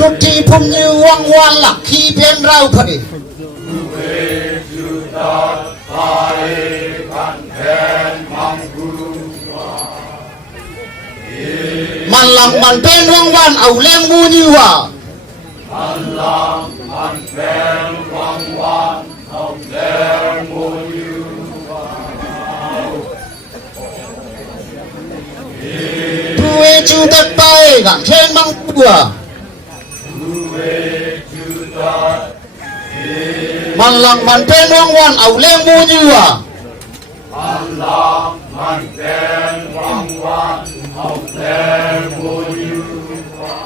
ทุกทีผมยืนวังวันหลักขี้เพี้ยนเราพอดีมันหลังมันเป็นวังวันเอาเลี้ยงมูนี่ว่ามันหลังมันเป็นวังวันเอาเลี้ยงมูนี่ว่าผู้เอจูตัดไปกับเช่นมังปัวมันหลังมันเป็นวังวันเอาเลี้ยงมูนี่ว่ามันหลังมันเป็นวังวันเอาเลี้ยงมูนี่ว่า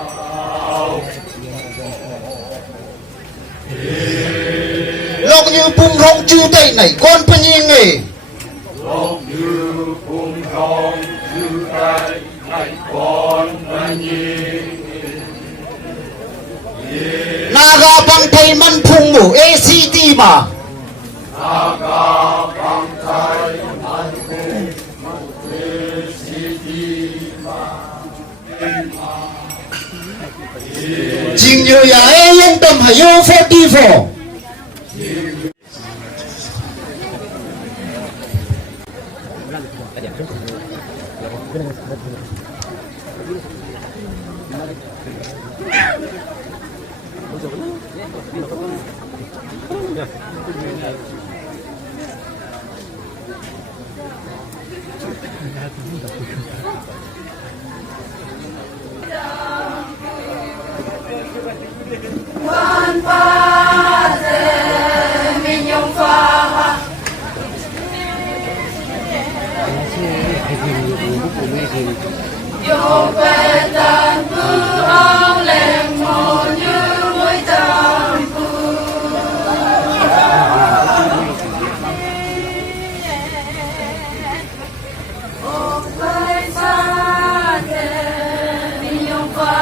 โลกยืปุ่มรองจูได้ไหนก้อนพยิงไงโลกยืปุ่มรองจูได้ไหนก้อนพยิงนาคาบังไทยมันพุ่งหมู่ ACD มานาคาบังไทยมันพุ่งหมู่ ACD มาจริงอยู่อย่าให้ยังดำให้ยู44วันฟ้าเธอมียงฟ้าโยเปตันปูเอาแหลงมอนยืมวยจำปูโอ้ไฟฟ้าเธอมียงฟ้า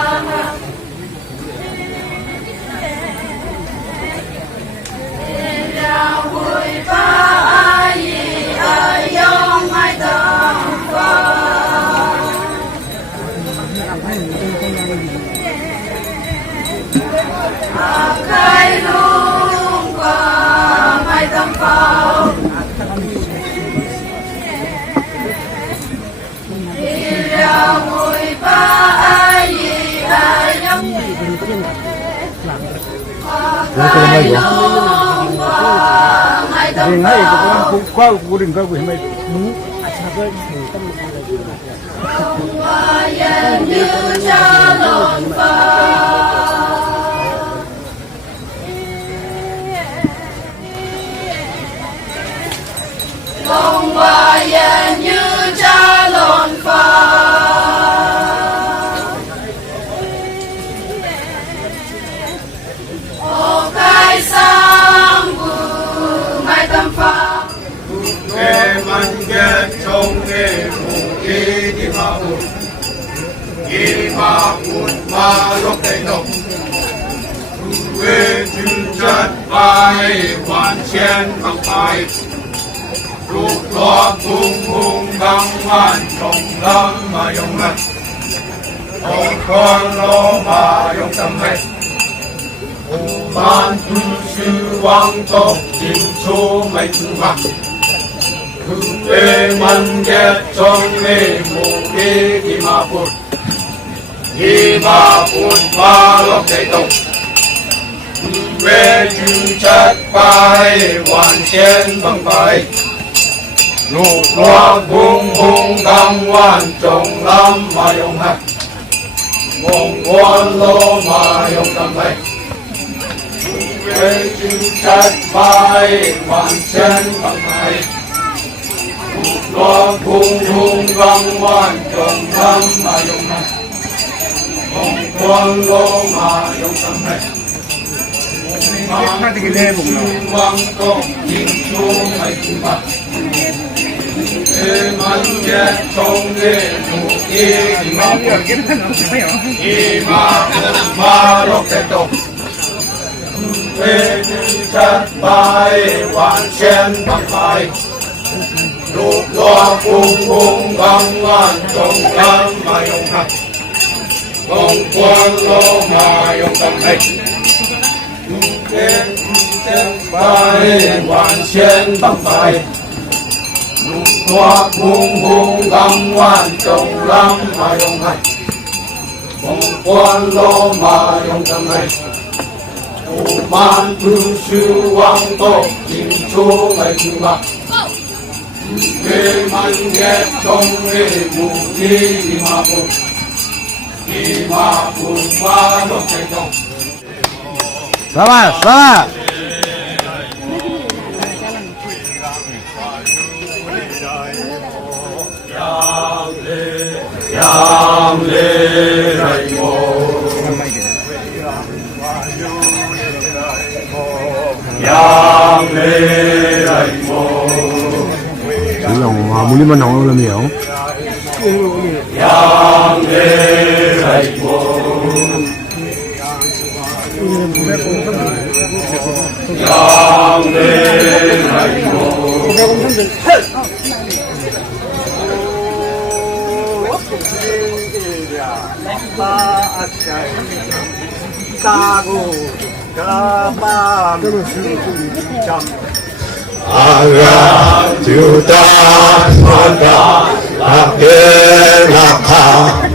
ใครรู้กว่าไม่ต้องเฝ้าที่เราคุยป้าอายีอายังใครรู้กว่าไม่ต้องเฝ้าว่ายังยืนจะลงฟ้าลงว่ายันยืนจะลงฟ้าโอ้ใครสร้างบุญไม่ต้องฟ้าเอมันเกิดชงเอมุกีที่มาบุญกีมาบุญมาลกได้ลงเวจุจัดไปวันเชียนบังไปรูปหล่อพุ่งพุ่งกลางวันจงลำมายงละโอ้คนโลมายงทำไมผู้บ้านผู้ชื่อวังตกจิงชูไม่ถึงวังคือเอมันเย็ดจงเอมูกีที่มาพูดที่มาพูดมาลบใจตกเวจูจัดไปวันเชียนบังไปลูกหลอกบุงบุงกลางวันจงลำมายงหักมงวนโลมายงทำไมเวจูจัดไปวันเชียนบังไปลูกหลอกบุงบุงกลางวันจงลำมายงหักมงวนโลมายงทำไมมาที่เล่บุงวังตงยิงชูไม่ถึงวังเอมันเย็ดชงเอมุกีที่มาบุญที่มาลกแต่ตกเวทีจัดไปวันเชียนบังไป lục loa phung phung băng ngoan trong tâm mà用hành không quan lo mà用tâm hành thiên thiên bài hoàn thiên bằng bài lục loa phung phung băng ngoan trong tâm mà用hành không quan lo mà用tâm hành 오만 부수왕도 김초말주마 대만개종의 무기마부 이마부마 녹대종 Selamat, selamat. Chỉ lòng họ muốn đi bên hông làm gì không? Aga juta mata akhirnya kau.